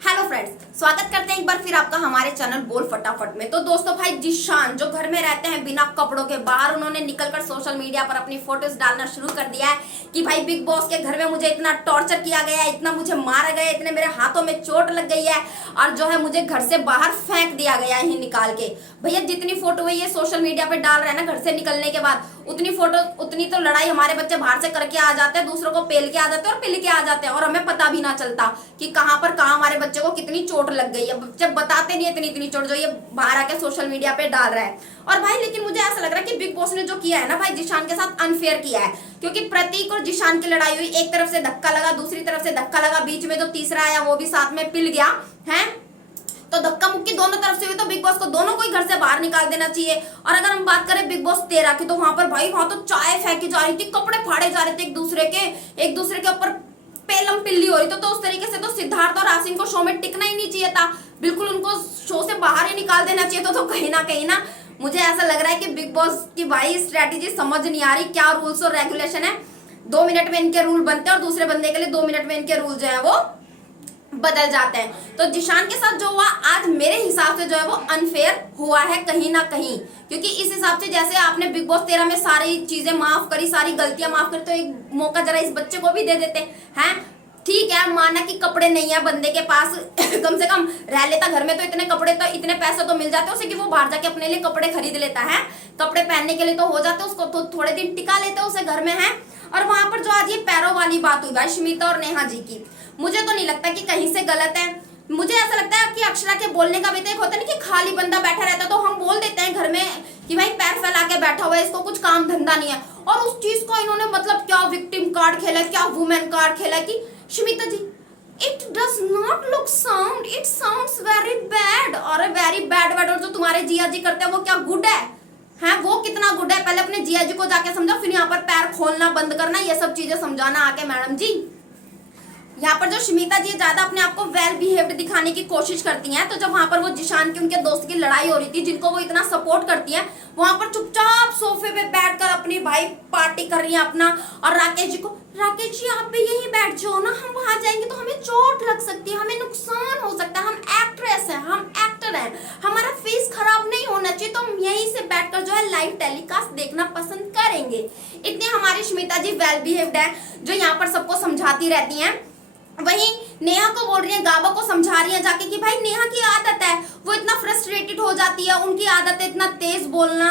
Hello friends, स्वागत करते हैं एक बार फिर आपका हमारे चैनल बोल फटाफट में। तो दोस्तों भाई जिशान जो घर में रहते हैं बिना कपड़ों के, बाहर उन्होंने निकलकर सोशल मीडिया पर अपनी फोटोज डालना शुरू कर दिया है कि भाई बिग बॉस के घर में मुझे इतना टॉर्चर किया गया है, इतना मुझे मारा गया है, इतने मेरे हाथों में चोट लग गई है और जो है मुझे घर से बाहर फेंक दिया गया है निकाल के। भैया जितनी फोटो ये सोशल मीडिया पे डाल रहे हैं ना घर से निकलने के बाद, उतनी तो लड़ाई हमारे बच्चे बाहर से करके आ जाते हैं, दूसरों को पेल के आ जाते हैं और पिल के आ जाते हैं और हमें पता भी ना चलता कि कहाँ पर कहाँ हमारे बच्चे को कितनी चोट लग गई है। जब बताते नहीं इतनी इतनी चोट जो ये बाहर आके सोशल मीडिया पे डाल रहा है। और भाई लेकिन मुझे ऐसा लग रहा है कि बिग बॉस ने जो किया है ना भाई जिशान के साथ अनफेयर किया है, क्योंकि प्रतीक और जिशान की लड़ाई हुई, एक तरफ से धक्का लगा, दूसरी तरफ से धक्का लगा, बीच में जो तीसरा आया वो भी साथ में पिल गया है। तो धक्का मुक्की दोनों तरफ से हुई, तो बिग बॉस को दोनों को ही घर से बाहर निकाल देना चाहिए। और अगर हम बात करें बिग बॉस 13 की, तो वहां पर भाई वहां तो चाय फेंकी जा रही थी, कपड़े फाड़े जा रहे थे एक दूसरे के ऊपर पेलम पिल्ली हो रही। तो उस तरीके से तो सिद्धार्थ और आसिम को शो में टिकना ही नहीं चाहिए था, बिल्कुल उनको शो से बाहर ही निकाल देना चाहिए। तो कहीं ना मुझे ऐसा लग रहा है कि बिग बॉस की भाई स्ट्रेटेजी समझ नहीं आ रही, क्या रूल्स और रेगुलेशन है। 2 मिनट में इनके रूल बनते हैं और दूसरे बंदे के लिए 2 मिनट में इनके रूल जो है वो बदल जाते हैं। तो जिशान के साथ जो हुआ आज मेरे हिसाब से जो है वो अनफेयर हुआ है कहीं ना कहीं, क्योंकि इस हिसाब से जैसे आपने बिग बॉस 13 में सारी चीजें माफ करी, सारी गलतियां माफ करी, तो एक मौका जरा इस बच्चे को भी दे देते हैं। ठीक है, माना कि कपड़े नहीं है बंदे के पास कम से कम रह लेता घर में, तो इतने कपड़े तो इतने पैसे तो मिल जाते उसे कि वो बाहर जाके अपने लिए कपड़े खरीद लेता है, कपड़े पहनने के लिए तो हो जाते, उसको तो थोड़े दिन टिका लेते उसे घर में है। और वहां पर जो आज ये पैरों वाली बात हुई भाई स्मिता और नेहा जी की, मुझे तो नहीं लगता कि कहीं से गलत है। मुझे ऐसा लगता है कि अक्षरा के बोलने का भी तो एक होता है ना कि खाली बंदा बैठा रहता है तो हम बोल देते हैं घर में कि भाई पैर फैला के बैठा हुआ है, इसको कुछ काम धंधा नहीं है। और उस चीज को इन्होंने मतलब क्या विक्टिम कार्ड खेला, क्या वुमेन कार्ड खेला कि Smita ji it does not look sound, it sounds very bad. और वेरी बैड वर्ड, और जो तुम्हारे जिया जी करते हैं वो क्या गुड है? वो कितना गुड है? पहले अपने जिया जी को जाके समझो, फिर यहाँ पर पैर खोलना बंद करना, ये सब चीजें समझाना आके मैडम जी। यहाँ पर जो स्मिता जी ज्यादा अपने आप को वेल बिहेव्ड दिखाने की कोशिश करती हैं, तो जब वहां पर वो जिशान की उनके दोस्त की लड़ाई हो रही थी जिनको वो इतना सपोर्ट करती हैं, वहां पर चुपचाप सोफे पे बैठकर अपनी भाई पार्टी कर रही हैं अपना। और राकेश जी को, राकेश जी आप भी यहीं बैठ जाओ ना, हम वहां जाएंगे तो हमें चोट लग सकती है, हमें नुकसान हो सकता है, हम एक्ट्रेस हैं, हम एक्टर हैं, हमारा फेस खराब नहीं होना चाहिए, तो हम यहीं से बैठकर जो है लाइव टेलीकास्ट देखना पसंद करेंगे। इतनी हमारी स्मिता जी वेल बिहेव्ड है जो यहाँ पर सबको समझाती रहती हैं। वहीं नेहा को बोल रही है, गाबा को समझा रही है जाके कि भाई नेहा की आदत है, वो इतना फ्रस्ट्रेटेड हो जाती है, उनकी आदत है इतना तेज बोलना,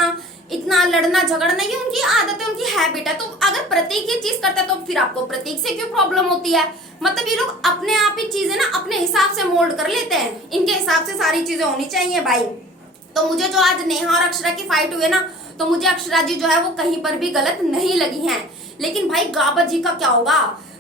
इतना लड़ना झगड़ना, ये उनकी आदत है, उनकी हैबिट है। तो अगर प्रतीक ये चीज करता है तो फिर आपको प्रतीक से क्यों प्रॉब्लम होती है? मतलब ये लोग अपने आप ही चीजें ना अपने हिसाब से मोल्ड कर लेते हैं, इनके हिसाब से सारी चीजें होनी चाहिए भाई। तो मुझे जो आज नेहा और अक्षरा की फाइट हुई ना, तो मुझे अक्षरा जी जो है वो कहीं पर भी गलत नहीं लगी हैं। लेकिन भाई गाबा जी का क्या होगा?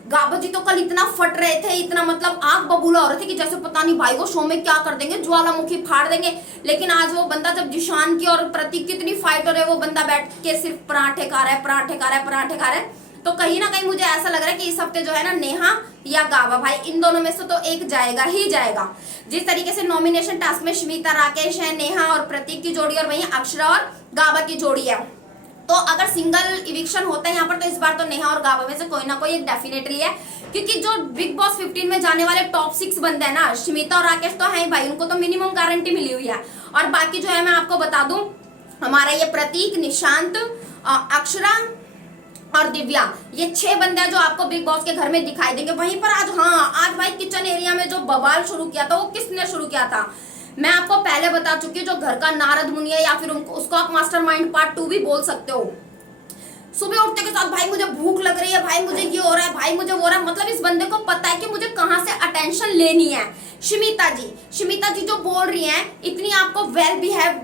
गाबा जी तो कल इतना फट रहे थे, इतना मतलब आग बबूला हो रहे थे कि जैसे पता नहीं भाई वो शो में क्या कर देंगे, ज्वालामुखी फाड़ देंगे। लेकिन आज वो बंदा जब जिशान की और प्रतीक की इतनी फाइट हो रही है, वो बंदा बैठ के सिर्फ पराठे खा रहा है, पराठे खा रहा है, पराठे खा रहा है। तो कहीं ना कहीं मुझे ऐसा लग रहा है कि इस हफ्ते जो है ना नेहा या गाबा भाई इन दोनों में से तो एक जाएगा ही जाएगा। जिस तरीके से नॉमिनेशन टास्क में स्मिता राकेश है, नेहा और प्रतीक की जोड़ी, और वहीं अक्षरा और गाबा की जोड़ी है। तो अगर सिंगल इविक्शन होता है यहाँ पर, तो इस बार तो नेहा और गाबा में से कोई ना कोई एक डेफिनेटली है, क्योंकि जो बिग बॉस 15 में जाने वाले टॉप 6 बंदे हैं ना, स्मिता और राकेश तो है ही भाई, उनको तो मिनिमम गारंटी मिली हुई है। और बाकी जो है मैं आपको बता दूं, हमारा ये प्रतीक, निशांत, अक्षरा और दिव्या, ये 6 बंदे हैं जो आपको बिग बॉस के घर में दिखाई देंगे। वहीं पर आज भाई किचन एरिया में जो बवाल शुरू किया था वो किसने शुरू किया था? मैं आपको पहले बता चुकी हूँ, जो घर का नारद मुनि है या फिर उसको आप मास्टरमाइंड पार्ट 2 भी बोल सकते हो। सुबह उठते के साथ भाई मुझे भूख लग रही है, भाई मुझे ये हो रहा है, भाई मुझे वो हो रहा है, मतलब इस बंदे को पता है कि मुझे कहाँ से अटेंशन लेनी है। स्मिता जी जो बोल रही हैं, इतनी आपको वेल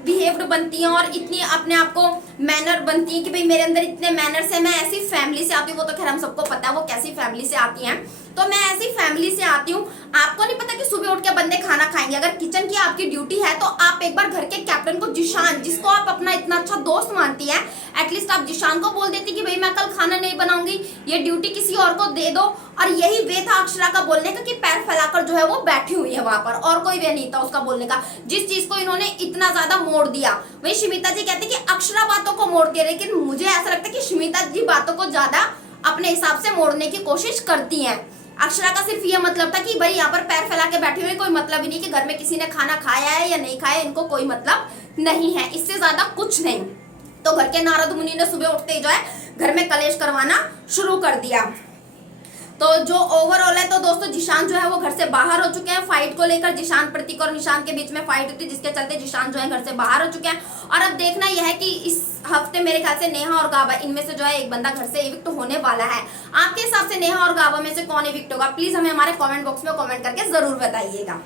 बिहेव्ड बनती हैं और इतनी अपने आप को मैनर बनती है कि भाई मेरे अंदर इतने मैनर्स है, मैं ऐसी फैमिली से आती हूँ। वो तो खैर हम सबको पता है वो कैसी फैमिली से आती हैं, तो मैं ऐसी फैमिली से आती हूँ। आपको नहीं पता कि सुबह उठ के बंदे खाना खाएंगे? अगर किचन की आपकी ड्यूटी है तो आप एक बार घर के कैप्टन को, जिशान जिसको आप अपना इतना अच्छा दोस्त मानती हैं, एटलीस्ट आप जिशान को बोल देती कि भाई मैं कल खाना नहीं बनाऊंगी, ये ड्यूटी किसी और को दे दो। और यही वे था अक्षरा का बोलने का कि पैर फैलाकर जो है वो बैठी हुई है वहां पर, और कोई वे नहीं था उसका बोलने का, जिस चीज को इन्होंने इतना ज्यादा मोड़ दिया। वही स्मिता जी कहती कि अक्षरा बातों को मोड़ती है, लेकिन मुझे ऐसा लगता है कि स्मिता जी बातों को ज्यादा अपने हिसाब से मोड़ने की कोशिश करती हैं। अक्षरा का सिर्फ ये मतलब था कि भाई यहाँ पर पैर फैला के बैठे हुए, कोई मतलब ही नहीं कि घर में किसी ने खाना खाया है या नहीं खाया, इनको कोई मतलब नहीं है, इससे ज्यादा कुछ नहीं। तो घर के नारद मुनि ने सुबह उठते ही जो है घर में कलेश करवाना शुरू कर दिया। तो जो ओवरऑल है तो दोस्तों जिशान जो है वो घर से बाहर हो चुके हैं फाइट को लेकर। जिशान, प्रतीक और निशान के बीच में फाइट हुई थी जिसके चलते जिशान जो है घर से बाहर हो चुके हैं। और अब देखना यह है कि इस हफ्ते मेरे ख्याल से नेहा और गाबा, इनमें से जो है एक बंदा घर से इविक्ट होने वाला है। आपके हिसाब से नेहा और गाबा में से कौन इविक्ट होगा? प्लीज हमें हमारे कमेंट बॉक्स में कमेंट करके जरूर बताइएगा।